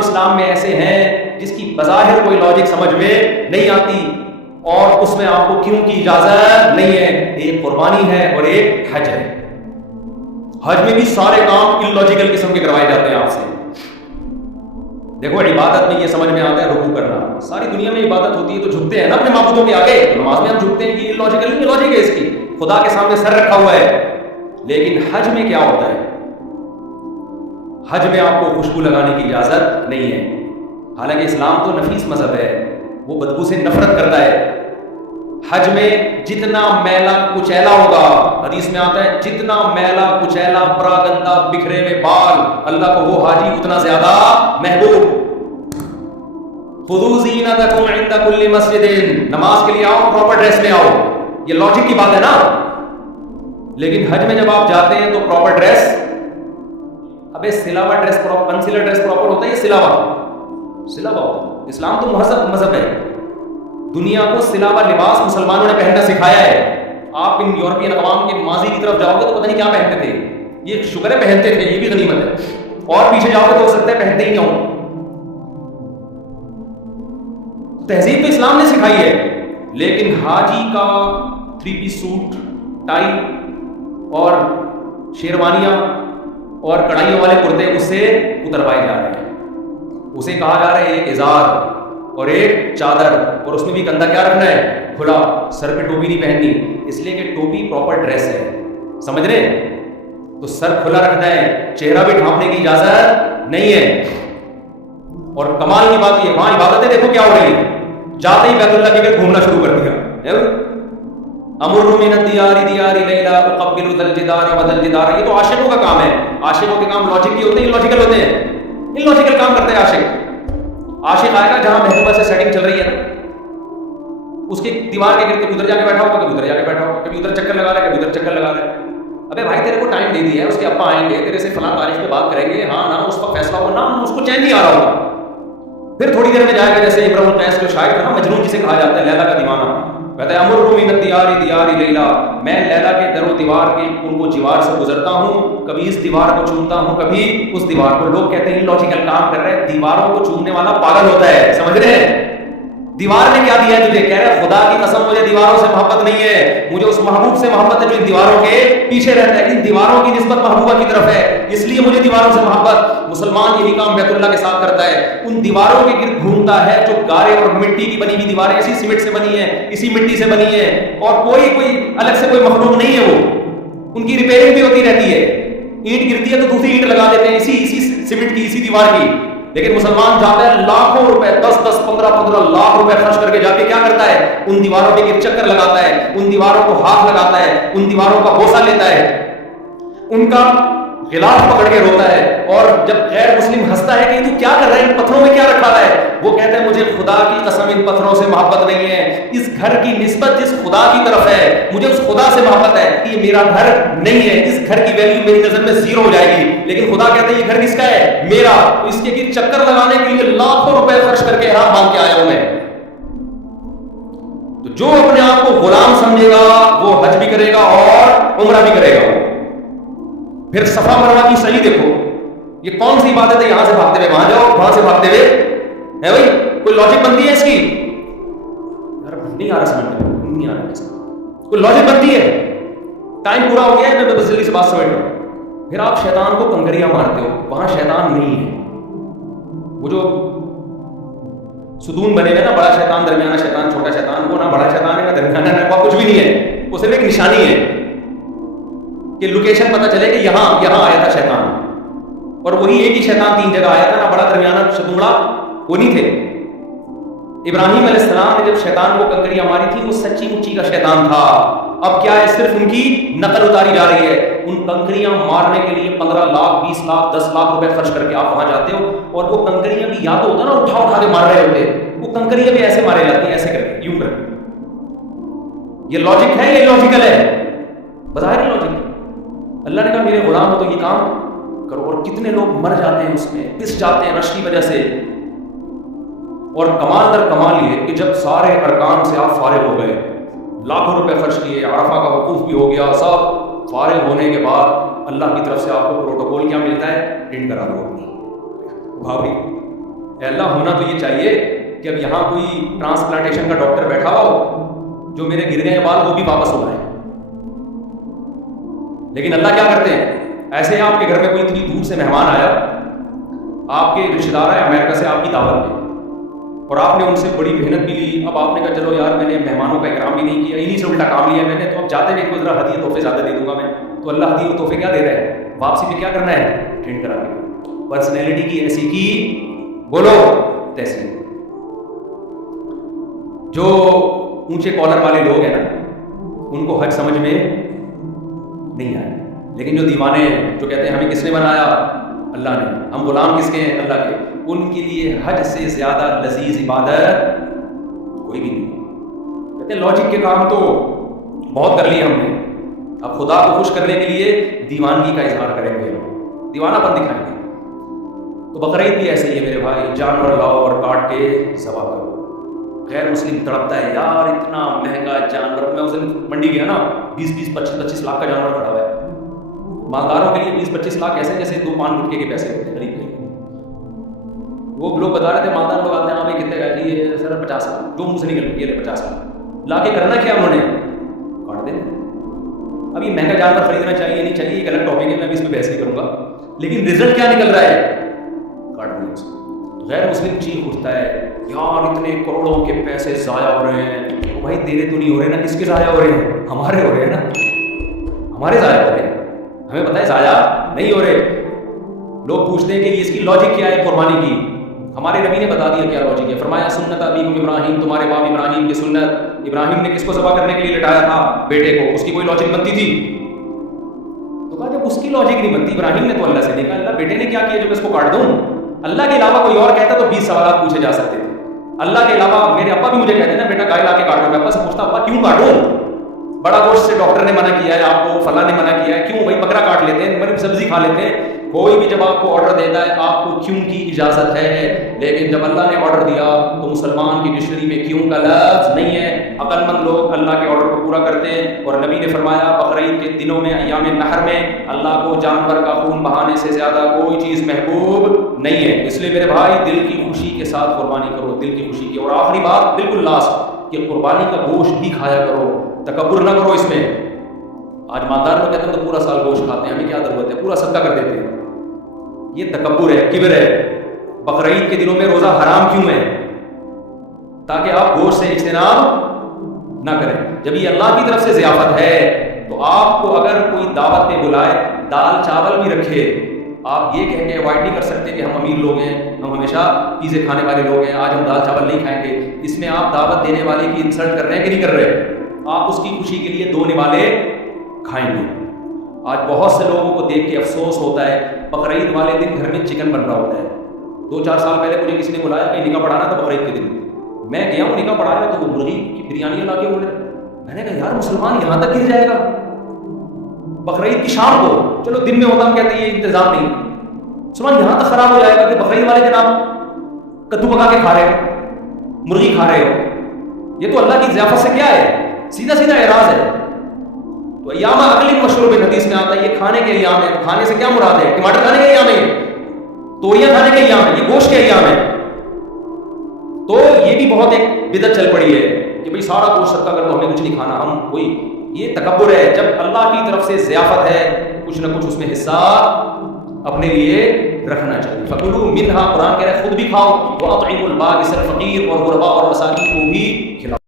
اسلام میں ایسے ہیں جس کی بظاہر کوئی لاجک سمجھ میں نہیں آتی، اور اس میں آپ کو کیوں کی اجازت نہیں ہے. ایک قربانی ہے اور ایک حج ہے. حج میں بھی سارے کام اللاجیکل قسم کے کروائے جاتے ہیں آپ سے. دیکھو عبادت میں یہ سمجھ میں آتا ہے رکوع کرنا، ساری دنیا میں عبادت ہوتی ہے تو جھکتے ہیں نا اپنے معبودوں کے آگے. نماز میں ہم جھکتے ہیں، یہ لاجیکل نہیں، لاجک ہے اس کی، خدا کے سامنے سر رکھا ہوا ہے. لیکن حج میں کیا ہوتا ہے؟ حج میں آپ کو خوشبو لگانے کی اجازت نہیں ہے. حالانکہ اسلام تو نفیس مذہب ہے، وہ بدبو سے نفرت کرتا ہے. حج میں جتنا میلا کچیلا ہوگا، حدیث میں آتا ہے جتنا میلا کچیلا پراگندہ بکھرے ہوئے بال، اللہ کو وہ حاجی اتنا زیادہ محبوب. خذوا زینتکم عند کل مسجد، نماز کے لیے آؤ پراپر ڈریس میں آؤ. یہ لاجک کی بات ہے نا. لیکن حج میں جب آپ جاتے ہیں تو پراپر ڈریس، ابے سلاوا ڈریس کنسیلر ڈریس پراپر ہوتا ہے، یہ سلاوا ہوتا ہے. اسلام تو مہذب مذہب ہے. دنیا کو سلاوا لباس مسلمانوں نے پہننا سکھایا ہے. آپ ان یورپین اقوام کے ماضی کی طرف جاؤ گے تو پتہ نہیں کیا پہنتے تھے. یہ شکر ہے پہنتے تھے، یہ بھی غنیمت ہے. اور پیچھے جاؤ گے تو ہو سکتا ہے پہنتے ہی نہ ہوں. تہذیب تو اسلام نے سکھائی ہے. لیکن حاجی کا 3 پیس سوٹ، ٹائی اور شیروانیاں اور کڑھائیوں والے کرتے اس سے اتروائے جا رہے ہیں. اسے کہا جا رہا ہے ایک ازار اور ایک چادر، اور اس میں بھی کندھا کیا رکھنا ہے؟ کھلا. سر پہ ٹوپی نہیں پہننی، اس لیے کہ ٹوپی پراپر ڈریس ہے. سمجھ رہے ہیں؟ تو سر کھلا رکھنا ہے، چہرہ بھی ڈھانپنے کی اجازت نہیں ہے. اور کمال کی بات یہ، وہاں عبادتیں دیکھو کیا ہو رہی ہیں. جاتے ہی بیت اللہ کے گھر گھومنا شروع کر دیا. امر من الدیار دیار لیلا اقبل ذل جدار وذل جدار. یہ تو عاشقوں کا کام ہے. عاشقوں کے کام لاجک کی ہوتے ہیں، اللاجیکل ہوتے ہیں. اللاجیکل کام کرتے ہیں عاشق. عاشق آئے گا جہاں محبوبہ سے سیٹنگ چل رہی ہے نا، اس کے دیوار کے گرد کبھی ادھر جا کے بیٹھا ہوگا، کبھی ادھر جا کے بیٹھا ہوگا، کبھی ادھر چکر لگا رہا ہے، کبھی ادھر چکر لگا رہا ہے. ابے بھائی تیرے کو ٹائم دے دیا ہے، اس کے ابا آئیں گے تیرے سے فلاں تاریخ پہ بات کریں گے، ہاں نہ اس کا فیصلہ ہو، نہ اس کو چین نہیں آ رہا ہوگا. پھر تھوڑی دیر میں جائے گا، جیسے امرؤ القیس جو شاعر تھا نا، مجنون جسے کہا جاتا ہے، لیلا کا دیوانہ، کہتا ہے امر من الدیار دیار لیلا، میں لیلا کے در و دیوار کے قرب و جوار سے گزرتا ہوں، کبھی اس دیوار کو چومتا ہوں، کبھی اس دیوار کو. لوگ کہتے ہیں لاجیکل کام کر رہے ہیں، دیواروں کو چومنے والا پاگل ہوتا ہے. سمجھ رہے ہیں؟ دیوار نے کیا دیا ہے تجھے؟ کہہ رہا ہے خدا کی قسم مجھے دیواروں سے محبت نہیں ہے، مجھے اس محبوب سے محبت ہے جو ان دیواروں کے پیچھے رہتا ہے. ان دیواروں کی نسبت محبوبہ کی طرف ہے، اس لیے مجھے دیواروں سے محبت. مسلمان یہی کام بیت اللہ کے ساتھ کرتا ہے، ان دیواروں کے گرد گھومتا ہے جو گارے اور مٹی کی بنی ہوئی دیواریں، اسی سیمنٹ سے بنی ہیں، اسی مٹی سے بنی ہیں، اور کوئی الگ سے کوئی مخلوق نہیں ہے. وہ ان کی ریپیئرنگ بھی ہوتی رہتی ہے. اینٹ گرتی ہے تو دوسری اینٹ لگا دیتے ہیں اسی سیمنٹ کی، اسی دیوار کی. لیکن مسلمان جاتا ہے لاکھوں روپے، 10 15 لاکھ روپے خرچ کر کے جا کے کیا کرتا ہے؟ ان دیواروں کے گرد چکر لگاتا ہے، ان دیواروں کو ہاتھ لگاتا ہے، ان دیواروں کا بوسہ لیتا ہے، ان کا غلاف پکڑ کے روتا ہے. اور جب غیر مسلم ہنستا ہے کہ تو کیا کر رہا ہے، ان پتھروں میں کیا رکھا ہے، وہ کہتا ہے مجھے خدا کی قسم ان پتھروں سے محبت نہیں ہے، اس گھر کی نسبت جس خدا کی طرف ہے مجھے اس خدا سے محبت ہے. یہ میرا گھر نہیں ہے، اس گھر کی ویلیو میری نظر میں 0 ہو جائے گی. لیکن خدا کہتے ہیں یہ گھر کس کا ہے؟ میرا. تو اس کے گرد چکر لگانے کے لیے لاکھوں روپے خرچ کر کے احرام باندھ کے آیا ہوں میں. تو جو اپنے آپ کو غلام سمجھے گا وہ حج بھی کرے گا اور عمرہ بھی کرے گا. پھر صفا مروہ کی صحیح دیکھو، یہ کون سی عبادت ہے؟ یہاں سے بھاگتے ہوئے وہاں جاؤ، وہاں سے بھاگتے ہوئے ہے بھائی. کوئی لاجک بنتی ہے اس کی؟ یار نہیں آ رہا سمجھ میں، نہیں آ رہا. کوئی لاجک بنتی ہے؟ ٹائم پورا ہو گیا ہے، میں بس جلدی سے بات سمجھ لوں. پھر آپ شیطان کو کنکریاں مارتے ہو، وہاں شیطان نہیں ہے. وہ جو ستون بنے ہوئے نا، بڑا شیطان، درمیانہ شیطان، چھوٹا شیطان، وہ نہ بڑا شیطان ہے نہ درمیانہ، نہ کچھ بھی نہیں ہے. وہ صرف ایک نشانی ہے کہ لوکیشن پتہ چلے کہ یہاں آیا تھا شیطان. اور وہی ایک ہی شیطان 3 جگہ آیا تھا، نہ بڑا درمیانہ ستونڑا وہ نہیں تھے. ابراہیم علیہ السلام نے جب شیطان کو کنکریاں ماری تھی وہ سچی مچی کا شیطان تھا. اب کیا ہے؟ صرف ان کی نقل اتاری جا رہی ہے. ان کنکریاں مارنے کے لیے 15 لاکھ 20 لاکھ 10 لاکھ روپے خرچ کر کے آپ وہاں جاتے ہو، اور وہ کنکریاں بھی یا تو ہوتا نا اٹھا کے مار رہے ہوتے، وہ کنکریاں بھی ایسے مارے جاتی ہیں، ایسے کر کے، یوں کر کے. یہ لاجک ہے، یہ لاجیکل ہے؟ بظاہر لاجک. اللہ نے کہا میرے غلام ہو تو یہ کام کرو. اور کتنے لوگ مر جاتے ہیں اس میں، پس جاتے ہیں رش کی وجہ سے. اور کمال در کمال یہ کہ جب سارے ارکان سے آپ فارغ ہو گئے، لاکھوں روپے خرچ کیے، عرفہ کا وقوف بھی ہو گیا، سب فارغ ہونے کے بعد اللہ کی طرف سے آپ کو پروٹوکول کیا ملتا ہے؟ پرنٹ کرا دو اپنی بھابھی. اے اللہ ہونا تو یہ چاہیے کہ اب یہاں کوئی ٹرانسپلانٹیشن کا ڈاکٹر بیٹھا ہوا ہو جو میرے گر گئے بال وہ بھی واپس ہو رہے ہیں. لیکن اللہ کیا کرتے ہیں، ایسے آپ کے گھر میں کوئی اتنی دور سے مہمان آیا، آپ کے رشتے دار آئے امریکہ سے آپ کی دعوت میں، اور آپ نے ان سے بڑی محنت بھی لی. اب آپ نے کہا چلو یار میں نے مہمانوں کا اکرام بھی نہیں کیا، انہیں سے الٹا کام لیا میں نے، تو اب جاتے ہوئے کوئی ذرا ہدیہ تحفے زیادہ دے دوں گا میں. تو اللہ ہدیہ تحفے کیا دے رہا ہے، واپسی میں کیا کرنا ہے، ٹرین کرا کے. پرسنالٹی کی ایسی کی بولو تیسی. جو اونچے کالر والے لوگ ہیں نا ان کو حج سمجھ میں نہیں آئے، لیکن جو دیوانے ہیں جو کہتے ہیں ہمیں کس نے بنایا، اللہ نے، ہم غلام کس کے ہیں، اللہ کے، ان کے لیے حج سے زیادہ لذیذ عبادت کوئی بھی نہیں. کہتے ہیں لاجک کے کام تو بہت کر لیے ہم نے، اب خدا کو خوش کرنے کے لیے دیوانگی کا اظہار کریں گے، دیوانہ پن دکھائیں گے. تو بقرعید بھی ایسے ہی ہے میرے بھائی، جانور لاؤ اور کاٹ کے ذبح کرو. غیر مسلم تڑپتا ہے یار اتنا مہنگا جانور. میں اس دن منڈی گیا نا، 20-25 لاکھ کا جانور کھڑا ہوا ہے. مالداروں کے لیے 20-25 لاکھ ایسے جیسے 2 پان گٹکے کے پیسے ہوتے ہیں خرید کے. وہ لوگ بتا رہے تھے، مالدار لوگ آتے ہیں، ہاں بھائی کتنے کا جی یہ سر 50 لاکھ، جو منہ سے نکل گئے 50 لاکھ لا کے کرنا کیا انہوں نے، کاٹ دیں. اب یہ مہنگا جانور خریدنا چاہیے نہیں چاہیے ایک الگ ٹاپک ہے، میں بھی اس پہ بحث نہیں کروں گا، لیکن رزلٹ کیا نکل رہا ہے، کاٹ دیں اس کو. غیر مسلم چیخ اٹھتا ہے یار اتنے کروڑوں کے پیسے ضائع ہو رہے ہیں. وہ بھائی تیرے تو نہیں ہو رہے نا، کس کے ضائع ہو رہے ہیں، ہمارے ہو رہے ہیں نا، ہمارے ضائع ہو رہے ہیں. ہمیں پتہ ہے ضائع نہیں ہو رہے. لوگ پوچھتے ہیں کہ اس کی لاجک کیا ہے قربانی کی. ہمارے نبی نے بتا دیا کیا لاجک ہے. فرمایا سنت ابیکم ابراہیم، تمہارے باپ ابراہیم کی سنت. ابراہیم نے کس کو ذبح کرنے کے لیے لٹایا تھا، بیٹے کو. اس کی کوئی لاجک بنتی تھی؟ تو کہا جب اس کی لاجک نہیں بنتی، ابراہیم نے تو اللہ سے دیکھا، اللہ بیٹے نے کیا کیا جو میں اس کو کاٹ دوں. اللہ کے علاوہ کوئی اور کہتا تو 20 سوالات پوچھے جا سکتے تھے. اللہ کے علاوہ میرے ابا بھی مجھے کہتے ہیں نا بیٹا گائے لا کے کاٹو، میں ابا سے پوچھتا ابا کیوں کاٹوں، بڑا گوشت سے ڈاکٹر نے منع کیا ہے آپ کو، فلاں نے منع کیا ہے، کیوں بھائی بکرا کاٹ لیتے ہیں، بڑی سبزی کھا لیتے ہیں. کوئی بھی جب آپ کو آرڈر دیتا ہے آپ کو کیوں کی اجازت ہے، لیکن جب اللہ نے آرڈر دیا تو مسلمان کی ڈکشنری میں کیوں کا لفظ نہیں ہے. عقل مند لوگ اللہ کے آرڈر کو پورا کرتے ہیں. اور نبی نے فرمایا بقرعید کے دنوں میں، ایام نحر میں، اللہ کو جانور کا خون بہانے سے زیادہ کوئی چیز محبوب نہیں ہے. اس لیے میرے بھائی دل کی خوشی کے ساتھ قربانی کرو، دل کی خوشی کی. اور آخری بات بالکل لاسٹ، کہ قربانی کا گوشت بھی کھایا کرو، تکبر نہ کرو اس میں. آج مالدار لوگ کہتے ہیں تو پورا سال گوشت کھاتے ہیں، ہمیں کیا ضرورت ہے، پورا صدقہ کر دیتے ہیں. یہ تکبر ہے، کبر ہے. بقرعید کے دنوں میں روزہ حرام کیوں ہے؟ تاکہ آپ گوشت سے اجتناب نہ کریں. جب یہ اللہ کی طرف سے ضیافت ہے تو آپ کو اگر کوئی دعوت پہ بلائے، دال چاول بھی رکھے، آپ یہ کہہ کے اوائڈ نہیں کر سکتے کہ ہم امیر لوگ ہیں، ہم ہمیشہ پیزے کھانے والے لوگ ہیں، آج ہم دال چاول نہیں کھائیں گے. اس میں آپ دعوت دینے والے کی انسلٹ کر رہے ہیں کہ نہیں کر رہے؟ آپ اس کی خوشی کے لیے 2 نوالے کھائیں گے. آج بہت سے لوگوں کو دیکھ کے افسوس ہوتا ہے، بقرعید والے دن گھر میں چکن بن رہا ہوتا ہے. 2-4 سال پہلے مجھے کسی نے بلایا کہ نکاح پڑھانا تھا بقرعید کے دن. میں گیا ہوں نکاح پڑھایا تو وہ مرغی کی بریانی لا کے بول رہے. میں نے کہا یار مسلمان یہاں تک گر جائے گا بقرعید کی شام کو، چلو دن میں ہوتا ہم کہتے ہیں یہ انتظام نہیں، مسلمان یہاں تک خراب ہو جائے گا کہ بقرعید والے دن آپ کدو پکا کے کھا رہے ہو، مرغی کھا رہے ہو. یہ تو اللہ کی ضیافت سے کیا ہے، سیدھا سیدھا اعراض ہے. تو ایام اکل مشروب حدیث میں آتا ہے یہ کھانے کے ایام ہے. کھانے سے کیا مراد ہے، ٹماٹر کھانے کے ایام ہے، توریاں کھانے کے ایام ہے، یہ گوشت کے ایام ہے. تو یہ بھی بہت ایک بدعت چل پڑی ہے کہ بھئی سارا گوشت صدقہ کر دو، ہمیں کچھ نہیں کھانا، ہم کوئی، یہ تکبر ہے. جب اللہ کی طرف سے ضیافت ہے کچھ نہ کچھ اس میں حصہ اپنے لیے رکھنا چاہیے. فَكُلُوا مِنْهَا، قرآن کہہ رہا ہے خود بھی کھاؤ، وَأَطْعِمُوا الْبَائِسَ الْفَقِيرَ، اور غرباء اور مساکین کو بھی کھلاؤ.